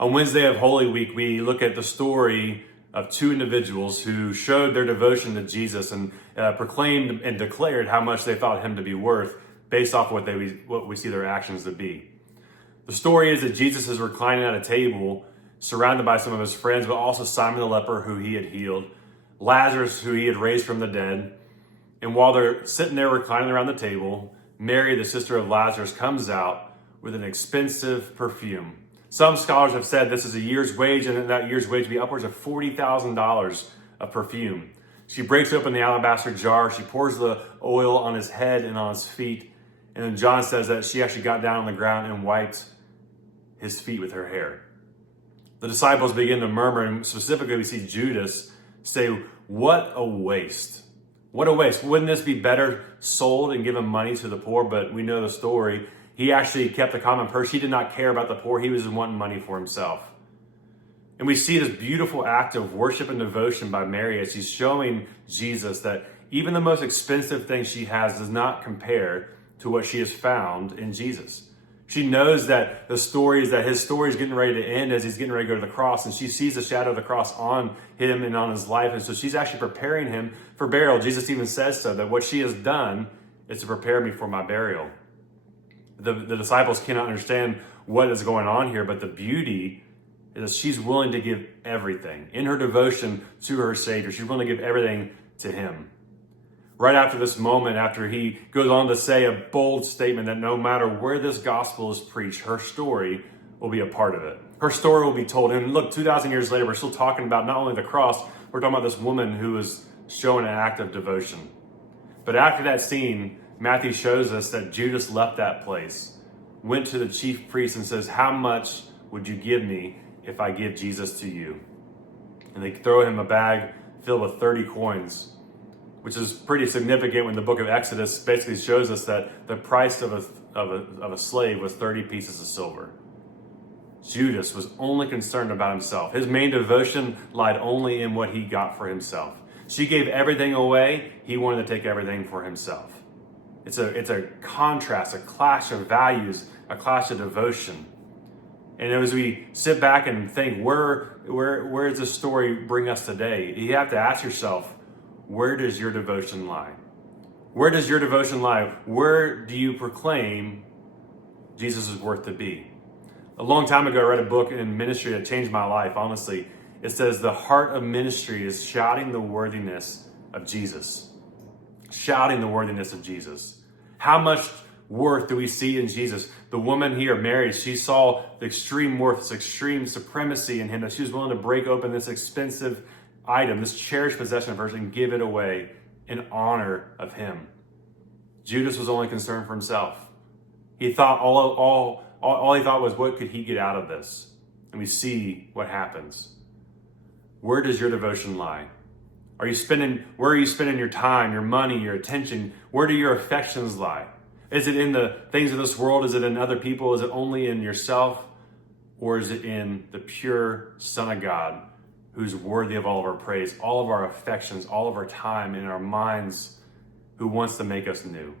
On Wednesday of Holy Week, we look at the story of two individuals who showed their devotion to Jesus and proclaimed and declared how much they thought him to be worth based off what we see their actions to be. The story is that Jesus is reclining at a table surrounded by some of his friends, but also Simon the leper, who he had healed, Lazarus, who he had raised from the dead. And while they're sitting there reclining around the table, Mary, the sister of Lazarus, comes out with an expensive perfume. Some scholars have said this is a year's wage, and that year's wage would be upwards of $40,000 of perfume. She breaks open the alabaster jar, she pours the oil on his head and on his feet, and then John says that she actually got down on the ground and wiped his feet with her hair. The disciples begin to murmur, and specifically we see Judas say, "What a waste. What a waste. Wouldn't this be better sold and given money to the poor?" But we know the story. He actually kept a common purse. He did not care about the poor. He was wanting money for himself. And we see this beautiful act of worship and devotion by Mary as she's showing Jesus that even the most expensive thing she has does not compare to what she has found in Jesus. She knows that his story is getting ready to end as he's getting ready to go to the cross, and she sees the shadow of the cross on him and on his life, and so she's actually preparing him for burial. Jesus even says so, that what she has done is to prepare me for my burial. The disciples cannot understand what is going on here, but the beauty is that she's willing to give everything. In her devotion to her Savior, she's willing to give everything to him. Right after this moment, after he goes on to say a bold statement that no matter where this gospel is preached, her story will be a part of it. Her story will be told. And look, 2,000 years later, we're still talking about not only the cross, we're talking about this woman who was showing an act of devotion. But after that scene, Matthew shows us that Judas left that place, went to the chief priest and says, "How much would you give me if I give Jesus to you?" And they throw him a bag filled with 30 coins, which is pretty significant when the book of Exodus basically shows us that the price of a slave was 30 pieces of silver. Judas was only concerned about himself. His main devotion lied only in what he got for himself. She gave everything away. He wanted to take everything for himself. It's a contrast, a clash of values, a clash of devotion. And as we sit back and think, where does this story bring us today? You have to ask yourself, where does your devotion lie? Where does your devotion lie? Where do you proclaim Jesus is worth to be? A long time ago, I read a book in ministry that changed my life, honestly. It says the heart of ministry is shouting the worthiness of Jesus. Shouting the worthiness of Jesus. How much worth do we see in Jesus? The woman here, Mary, she saw the extreme worth, this extreme supremacy in him, that she was willing to break open this expensive item, this cherished possession of hers, and give it away in honor of him. Judas was only concerned for himself. He thought all he thought was, what could he get out of this? And we see what happens. Where does your devotion lie? Where are you spending your time, your money, your attention? Where do your affections lie? Is it in the things of this world? Is it in other people? Is it only in yourself? Or is it in the pure Son of God, who's worthy of all of our praise, all of our affections, all of our time, and our minds, who wants to make us new?